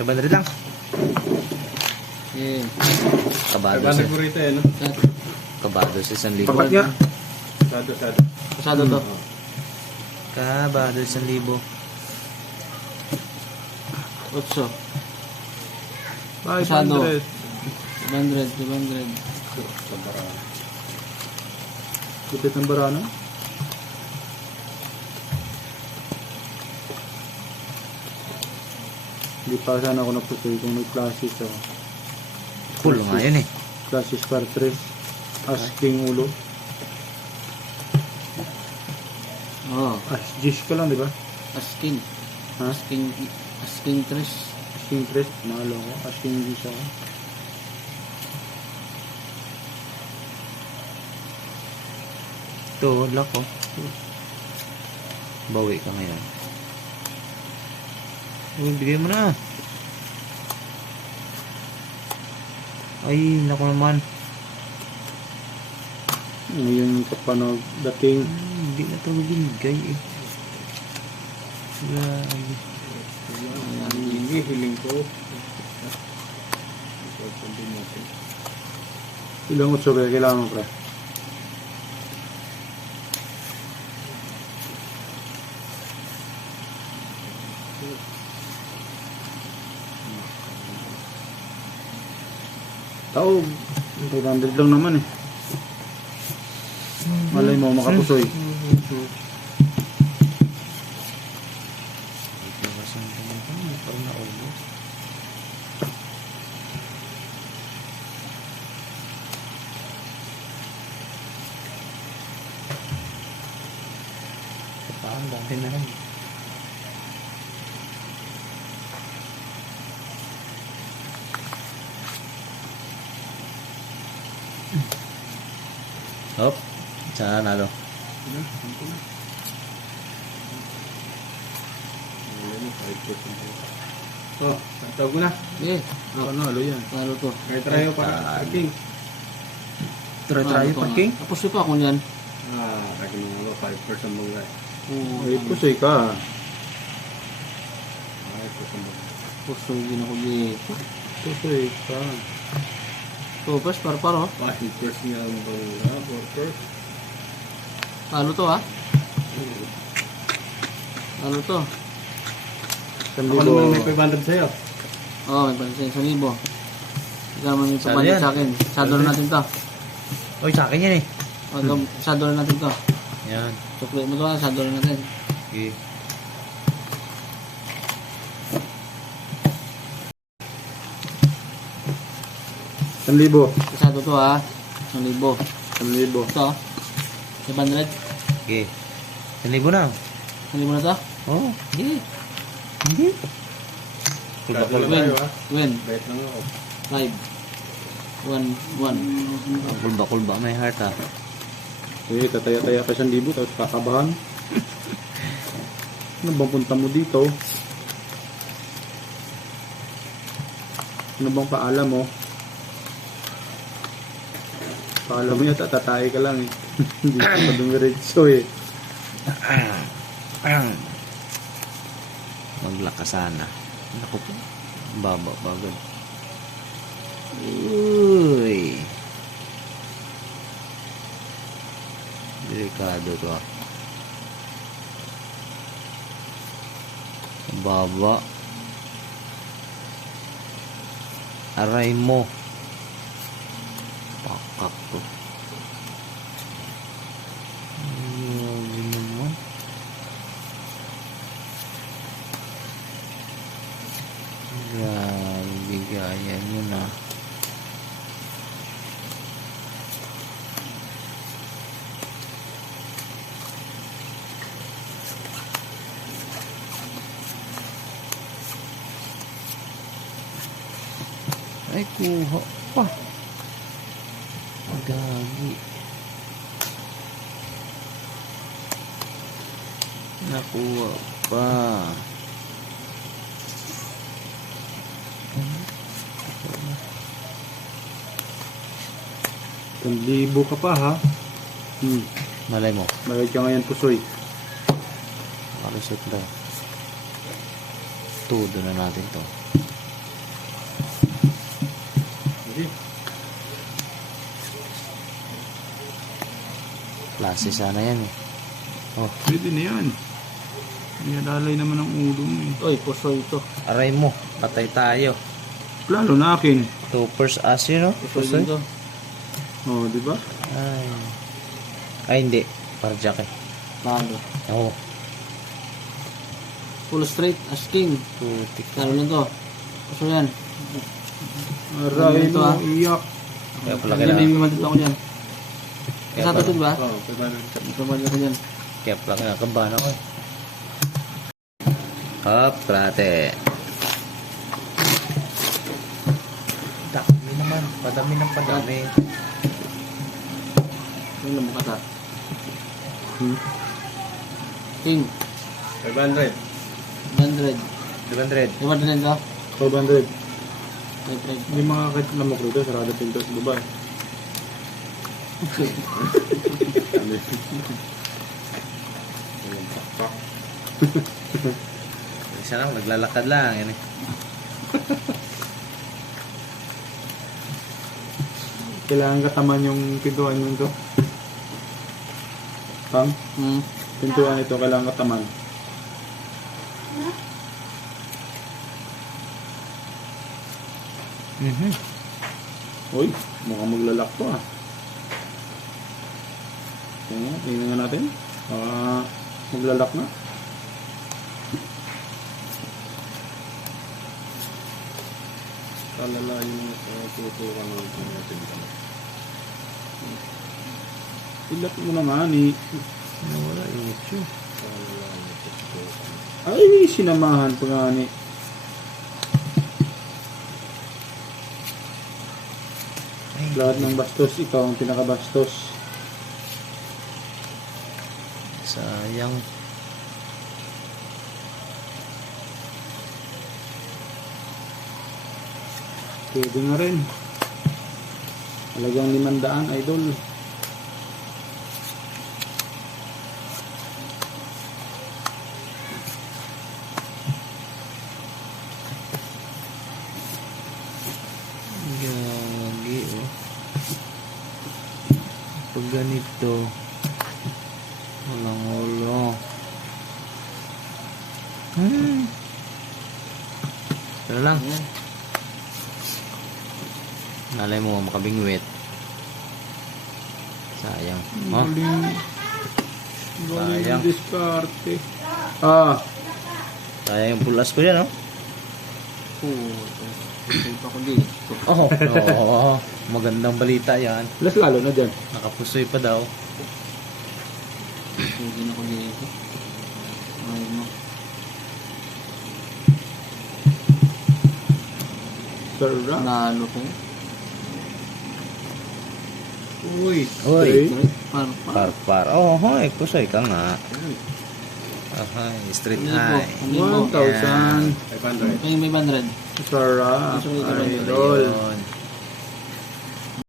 500 lang. Eh. Kabado Kaibahan sa... ko rito eh, no? Kabado sa 1,000. Tapat nga. Sado. Pasado to. Kabado sa 1,000. 8. 500. 200. Lupit ng barano. Hindi pa sana ako naputoy kung may classes ako. Cool nga yun eh. Classes par 3. Asking ulo. Oh, Asgis ka lang, di ba? asking. Ha? Asking 3. Asking 3. Nalo ako. Asking gis ako. Ito, lock ko. Bawi ka ngayon. Uy, bigay mo na. Ay, naku naman. Ngayon ka pa dating. Hindi na ito binigay eh. Hindi, hiling ko. Ilang utso kaya kailangan pre? Tao, 500 lang naman eh. Malay mo makapusoy. Parang naubos. Ang dami na rin. Hop, sana nalo. Oh, tawag ko na. Eh, Panalo yan. talo to. Kaya tayo para parking. Try parking. Tapos ito ako niyan. Parking mo 5% mo nga. Ay, pusoy ka. 5% mo. Pusugin ako dito. Pusoy ka. Topes, par-par oh. 5% nga ang bangga. 4%. Talo to ah. Talo to. Ako naman may 500 sa'yo. Oo, may pansin 1,000. Ikaw naman yung Sado papalit yan. sa akin. Sado na natin to. Oy, sa akin yan eh. Sado na natin to. Yan. Chocolate mo to ah, sado na natin. Okay. Libo. Sado to ah. 1,000. Libo. Ito. 500. Okay. 1,000 na. 1,000 na to. Oh, Hindi. hindi. Kulba tayo ha. Win. Bait lang ako. 5. 1. Kulba, may heart ah. Eh, tataya-taya ka 1,000 tapos kakabahan. Ano bang punta mo dito? Ano bang paalam mo? Paalam mo yata, tatay ka lang eh. Hindi ka pa dumiretso eh. Maglakas sana. Naku po. Baba, bagod. Uy. Delikado to ah. Baba. Aray mo. Pakak to. Grabe naman. Grabe gaya nyo na. Ay, kuha pa. Gagi. Nakuha pa. Libo ka pa ha. Malay mo. Bayad ka ngayon pusoy. Makalusot daw. Todo na natin to. Sige. Klase sana yan eh. Oh, Pwede na yan. Nilalay naman ang ulo mo eh. Oy, puso ito. aray mo. Patay tayo. Lalo na akin. Toppers as yun, no? Puso dito. Oh, di ba? Ay. Ay, hindi. Parjak eh. Lalo. Oo. Full straight, as king. Putik. Lalo na to. Puso yan. Aray Ito, mo, ah. iyak. Kaya pala Hindi, may kailangan. madito ako dyan. Kaya Sa pala, tutod ba? Oo, 500. Ito ba ako dyan? kaya pala kinakabahan ako eh. Hop, klate. Dami naman. Padami ng padami. Yung lamukat ha. Hmm. King. 500. 100. 200. 500 ka? 500. 500. Hindi makakit lamok rito. Sarado pinto sa baba. Walang pakpak. Isa lang, naglalakad lang. Yan eh. Kailangan kataman yung pintuan mo ito. Pang, Hmm. pintuan ito kailangan kataman. Mhm. Uy, mukhang maglalak to ah. Tingnan nga natin. Maglalak na. Kalala yung tutukan ng natin. Ilak mo na nga ni. Nawala yung YouTube. Kalala yung tutukan. Ay, sinamahan pa nga ni. Lahat ng bastos, ikaw ang pinakabastos. Sayang. Pwede nga rin. Talagang 500, idol. Gagi oh. Pag ganito, walang ulo. Pero lang. Ayan. Nalay mo makabingwit. Sayang. Oh, Galing. Galing Sayang. yung diskarte. Ah, sayang yung pulas ko yan, oh. Puso pa ko dito. Oh, oh, magandang balita yan. last lalo na dyan. Nakapusoy pa daw. Pwede na ko dito. Ay mo. Sarap. Nalo ko. Uy. Uy. Par. Par. Oh, hoy, pusoy ka nga. Ahay, street high. 1,000. 500. Kaya may 100. Sarap. Gusto ko dito, Idol. Ayun.